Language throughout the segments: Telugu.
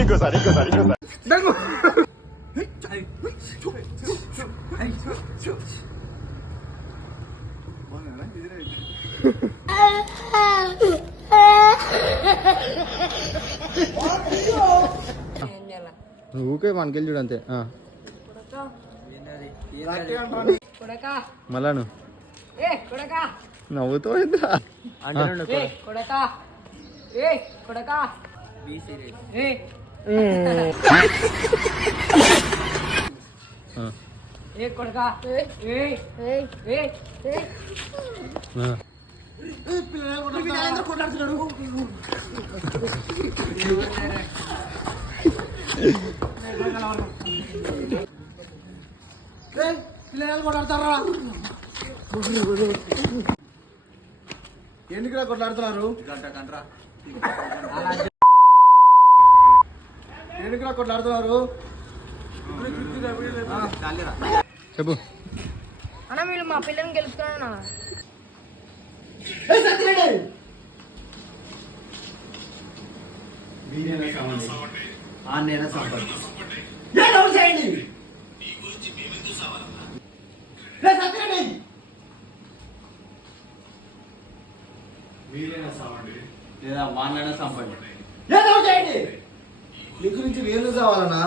ఇంకోసారి ఊకే మనకెళ్ళి చూడు అంతే. మళ్ళా నవ్వుతూ పిల్లలు కొట్లాడతారా? ఎందుకు కొట్లాడుతున్నారు? ఎందుకు కొట్లాడుతున్నారు? చెప్పు అన్న వీళ్ళు మా పిల్లని గెలుచుకున్నా లేదా వాడినైనా సంపండి. నీ గురించి నేను కావాలన్నా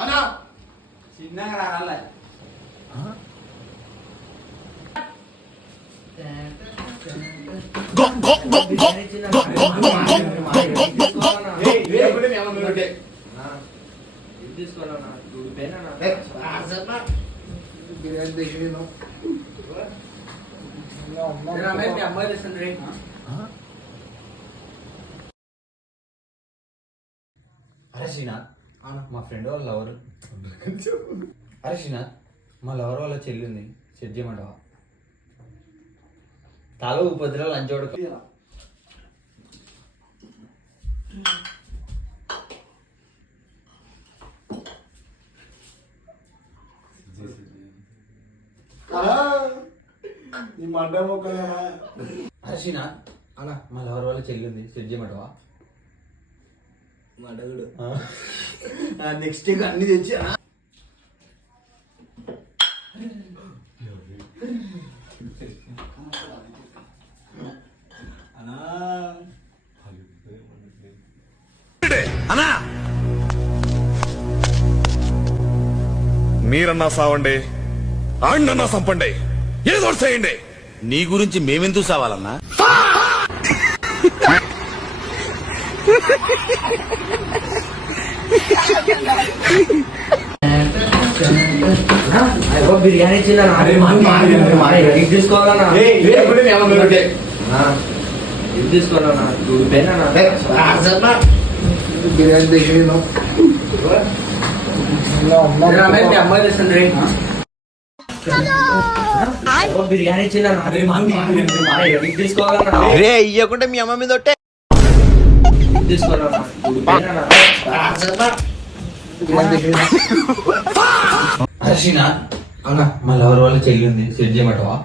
అన్నా చిన్నగా రాలే. అరే శ్రీనాథ్, మా ఫ్రెండ్ వాళ్ళ లవర్. అరే శ్రీనాథ్, మా లవర్ వాళ్ళ చెల్లి ఉంది, సెట్ చేయమంటావా? తల ఉపద్ర లంచోడు. అరే శ్రీనాథ్, అన్న మా లవర్ వాళ్ళ చెల్లి ఉంది, సెట్ చేయమంటావా? అడగుడు నెక్స్ట్ డే అన్ని తెచ్చి అన్నా మీరన్నా సావండి, ఆండన్నా సంపండి, ఏదో చేయండి. నీ గురించి మేమెందుకు సావాలన్నా? బిర్యానీ తీసుకోవాలన్నా, తీసుకోవాలన్నా బిర్యానీ తెచ్చి అమ్మాయి తెస్తుంది. బిర్యానీ తీసుకోవాలన్నా, రే ఇయ్యకుంటే మీ అమ్మ మీద ఒట్టే. తీసుకోవాలన్నా అన్న మా లవర్ వాళ్ళ చెల్లి ఉంది, సెట్ చేయమంటావా?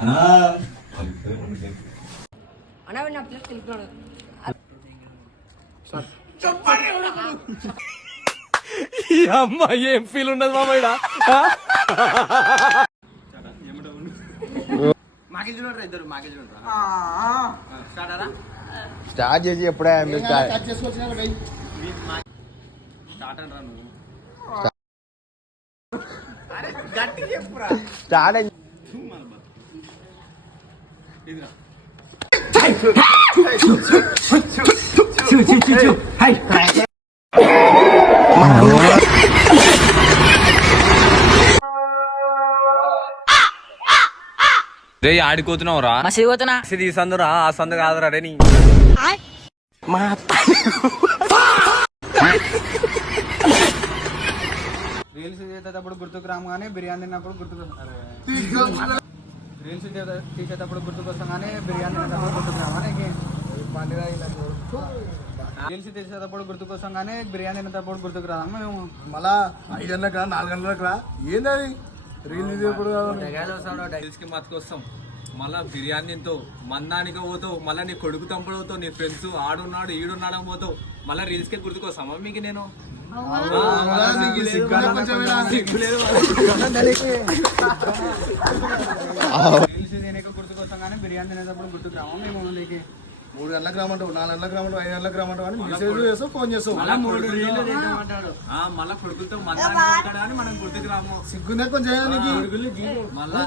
అన్న వీడు నా పిల్లలు తెలుపుతున్నాడు. ఈ అమ్మాయి ఏం ఫీల్ ఉండదు మామయ్య. స్టార్ట్ చేసి ఎప్పుడే స్టార్ట్ రే ఆడిపోతున్నావు రా, మసిపోతున్నా ఈ సందురా ఆ సందు కాదురా రే. నీ రీల్స్ చేసేటప్పుడు గుర్తుకు రాగానే బిర్యానీ తిన్నప్పుడు గుర్తుకు రీల్స్ తీసేటప్పుడు గుర్తుకొస్తాం కానీ బిర్యానీ తినేటప్పుడు గుర్తుకు రాగానే రీల్స్ తీసేటప్పుడు గుర్తుకొస్తాం కానీ బిర్యానీ తినేటప్పుడు గుర్తుకు రాదా మేము మళ్ళా 5 గంటలకు రా 4 గంటలకు రా ఏంది రీల్ ఎప్పుడు కి మతికొస్తాం మళ్ళా బిర్యానీ తింటావు మందానికి పోతావు మళ్ళీ నీ కొడుకు తంపుడు అవుతావు నీ ఫ్రెండ్స్ ఆడున్నాడు ఈడున్నాడు అని పోతావు మళ్ళీ రీల్స్ కి గుర్తుకొస్తామా మీకు నేను రీల్స్ తినేక గుర్తుకొస్తాం కానీ బిర్యానీ తినేటప్పుడు గుర్తుకు రావా మేము నీకు 3 గంటలకు రమ్మంటావు 4 గంటలకు రమ్మంటావు 5 గంటలకు రమ్మంటావు అని మెసేజ్ చేస్తావు ఫోన్ చేస్తావు మళ్ళా కొడుకులతో మందానికి అని మనం గుర్తుకు రాము సిగ్గుందా కొంచెం నీకు మళ్ళా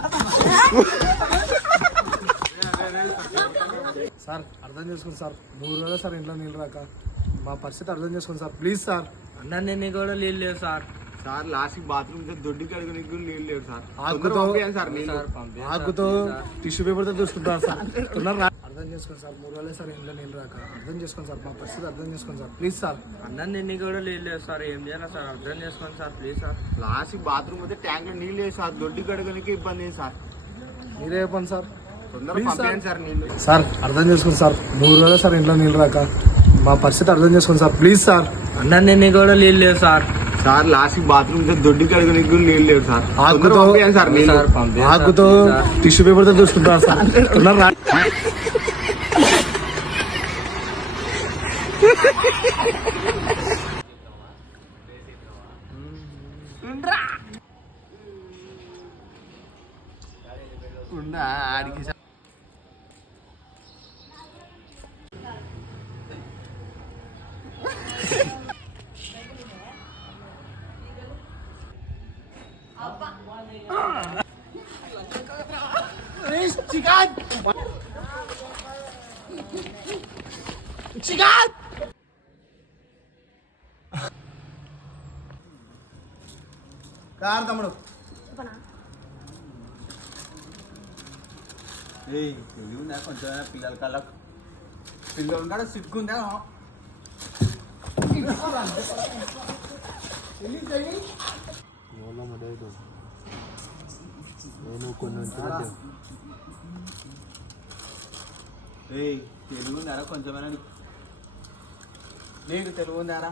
సార్ అర్థం చేసుకోండి సార్ 3 రోజులు సార్ ఇంట్లో నీళ్ళు రాక మా పరిస్థితి అర్థం చేసుకోండి సార్ ప్లీజ్ సార్ అన్న నేను కూడా నీళ్ళు లేవు సార్. సార్ లాస్ట్ బాత్రూమ్ దొడ్డి కడుగునికి కూడా నీళ్ళు లేవు సార్. ఆకుతో టిష్యూ పేపర్తో చూసుకుంటారు సార్ అర్థం చేసుకోండి సార్ 3 రోజులే సార్ ఇంట్లో నీళ్ళు రాక అర్థం చేసుకోండి సార్ మా పరిస్థితి అర్థం చేసుకోండి సార్ ప్లీజ్ సార్. అన్న నేను కూడా నీళ్ళు లేవు సార్. ఏం చేయాలి సార్? అర్థం చేసుకోండి sir please sir. Last bathroom అయితే ట్యాంక్ లో నీళ్ళు లేదు సార్. దొడ్డి కడుగునికి ఇబ్బంది ఏంటి సార్? మీరే చెప్పండి సార్. తొందరగా పంపించండి సార్ నీళ్ళు. సార్ అర్థం చేసుకోండి సార్ 3 రోజులే సార్ ఇంట్లో నీళ్ళు రాక మా పరిస్థితి అర్థం చేసుకోండి సార్ ప్లీజ్ సార్. అన్న నేను కూడా నీళ్ళు లేవు సార్. సార్ లాస్ట్ బాత్రూమ్ దొడ్డి కడుగునికి కూడా నీళ్ళు లేవు సార్. ఆకుతో టిష్యూ పేపర్తో చూసుకుంటారు సార్. ఆడికి కార్ తమ్ముడు తెలివిందా కొంచెం పిల్లల కళ్ళకు పిల్లలు కూడా సిగ్గుందా తెలివిందారా కొంచెం నీకు తెలుగు ఉందారా?